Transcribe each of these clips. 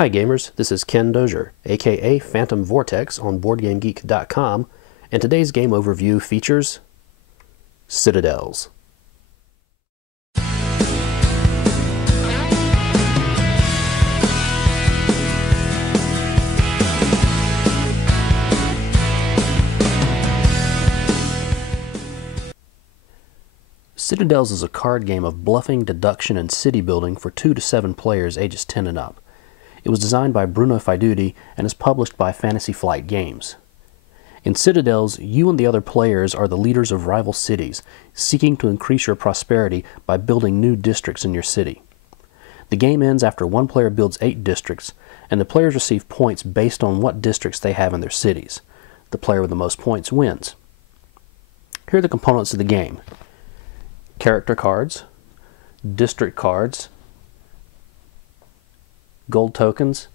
Hi gamers, this is Ken Dozier, aka Phantom Vortex on BoardGameGeek.com, and today's game overview features Citadels. Citadels is a card game of bluffing, deduction, and city building for 2 to 7 players ages 10 and up. It was designed by Bruno Faiduti and is published by Fantasy Flight Games. In Citadels, you and the other players are the leaders of rival cities, seeking to increase your prosperity by building new districts in your city. The game ends after one player builds 8 districts, and the players receive points based on what districts they have in their cities. The player with the most points wins. Here are the components of the game: character cards, district cards, gold tokens,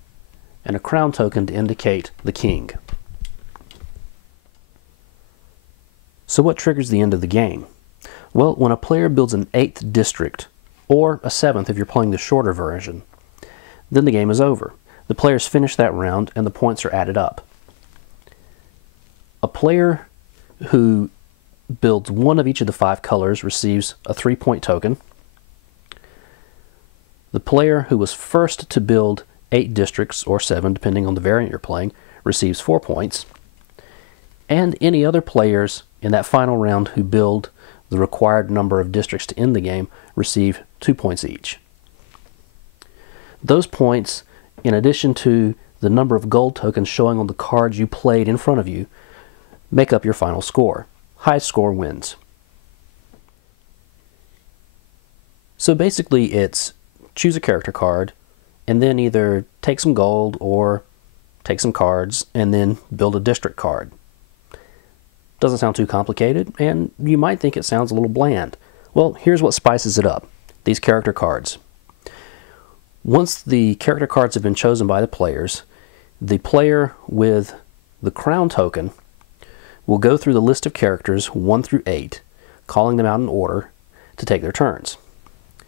and a crown token to indicate the king. So what triggers the end of the game? Well, when a player builds an 8th district, or a 7th if you're playing the shorter version, then the game is over. The players finish that round and the points are added up. A player who builds one of each of the 5 colors receives a 3-point token. The player who was first to build 8 districts, or 7 depending on the variant you're playing, receives 4 points. And any other players in that final round who build the required number of districts to end the game receive 2 points each. Those points, in addition to the number of gold tokens showing on the cards you played in front of you, make up your final score. Highest score wins. So basically it's choose a character card, and then either take some gold or take some cards, and then build a district card. Doesn't sound too complicated, and you might think it sounds a little bland. Well, here's what spices it up. These character cards. Once the character cards have been chosen by the players, the player with the crown token will go through the list of characters 1 through 8, calling them out in order to take their turns.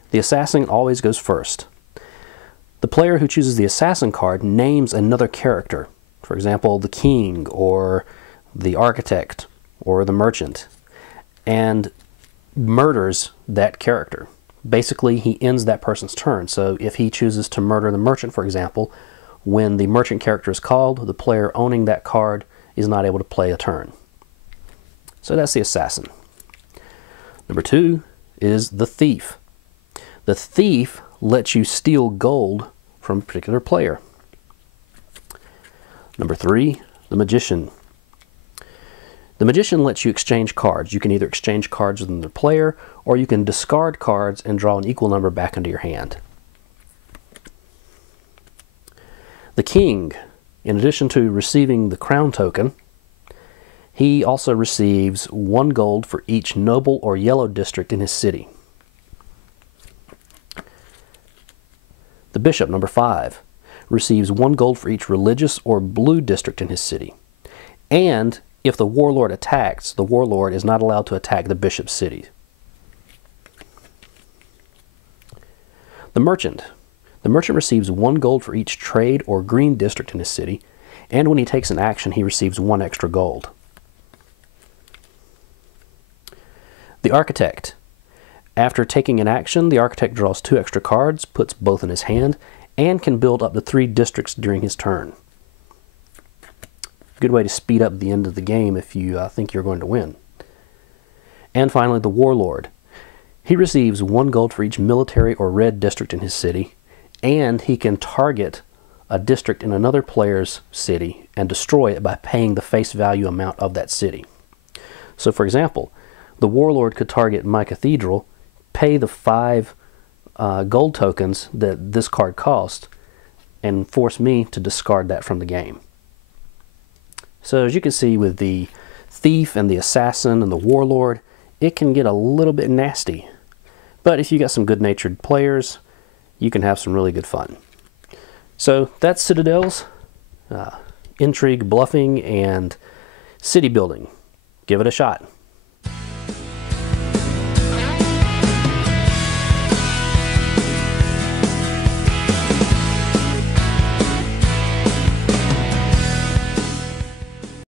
The assassin always goes first. The player who chooses the assassin card names another character, for example, the king, or the architect, or the merchant, and murders that character. Basically, he ends that person's turn. So if he chooses to murder the merchant, for example, when the merchant character is called, the player owning that card is not able to play a turn. So that's the assassin. Number 2 is the thief. The thief lets you steal gold from a particular player. Number 3, the magician. The magician lets you exchange cards. You can either exchange cards with another player, or you can discard cards and draw an equal number back into your hand. The king, in addition to receiving the crown token, he also receives 1 gold for each noble or yellow district in his city. The bishop, number 5, receives 1 gold for each religious or blue district in his city. And if the warlord attacks, the warlord is not allowed to attack the bishop's city. The merchant. The merchant receives 1 gold for each trade or green district in his city, and when he takes an action, he receives 1 extra gold. The architect. After taking an action, the architect draws 2 extra cards, puts both in his hand, and can build up to 3 districts during his turn. Good way to speed up the end of the game if you think you're going to win. And finally, the warlord. He receives 1 gold for each military or red district in his city, and he can target a district in another player's city and destroy it by paying the face value amount of that city. So for example, the warlord could target my cathedral, pay the 5 gold tokens that this card cost, and force me to discard that from the game. So as you can see, with the thief and the assassin and the warlord, it can get a little bit nasty. But if you got some good-natured players, you can have some really good fun. So that's Citadels. Intrigue, bluffing, and city building. Give it a shot.